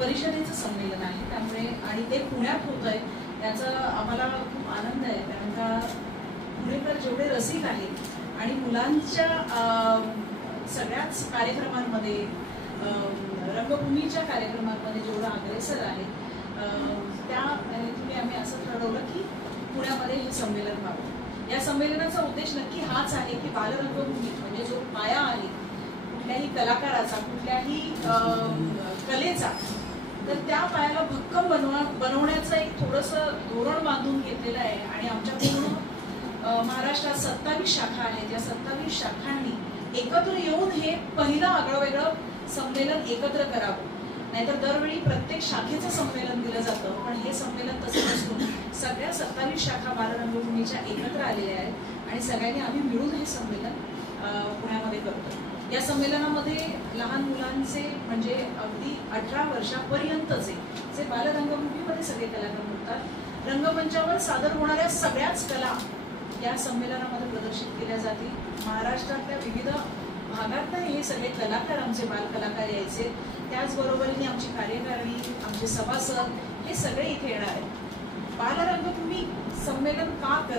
परिषदेचं संमेलन आहे, त्यामुळे आणि ते पुण्यात होत आहे त्याचा आम्हाला खूप आनंद आहे. कारण का पुणेकर जेवढे रसिक आहेत आणि मुलांच्या सगळ्याच कार्यक्रमांमध्ये रंगभूमीच्या कार्यक्रमांमध्ये जेवढं अग्रेसर आहे त्या हेतूने आम्ही असं ठरवलं की पुण्यामध्ये हे संमेलन व्हावं. या संमेलनाचा उद्देश नक्की हाच आहे की बालरंगभूमी म्हणजे जो पाया आहे कुठल्याही कलाकाराचा, कुठल्याही कलेचा, तर त्या पायाला भक्कम बनवण्याचं एक थोडंसं धोरण बांधून घेतलेलं आहे. आणि आमच्या पूर्ण महाराष्ट्रात 27 शाखा आहेत. या 27 शाखांनी एकत्र येऊन हे पहिलं आगळंवेगळं संमेलन एकत्र करावं. नाहीतर दरवेळी प्रत्येक शाखेचं संमेलन दिलं जातं, पण हे संमेलन तसं नसून सगळ्या 27 शाखा बालरंगभूमीच्या एकत्र आलेल्या आहेत आणि सगळ्यांनी आम्ही मिळून हे संमेलन पुण्यामध्ये करतो. या संमेलनामध्ये लहान मुलांचे म्हणजे अगदी 18 वर्षापर्यंतचे जे बालरंगभूमीमध्ये सगळे कलाकार होतात, रंगमंचावर सादर होणाऱ्या सगळ्याच कला या संमेलनामध्ये प्रदर्शित केल्या जातील. महाराष्ट्रातल्या विविध भागातनं हे सगळे कलाकार, आमचे बालकलाकार यायचे, त्याचबरोबरीने आमची कार्यकारिणी, आमचे सभासद हे सगळे इथे येणार आहेत. बालरंगभूमी संमेलन का करते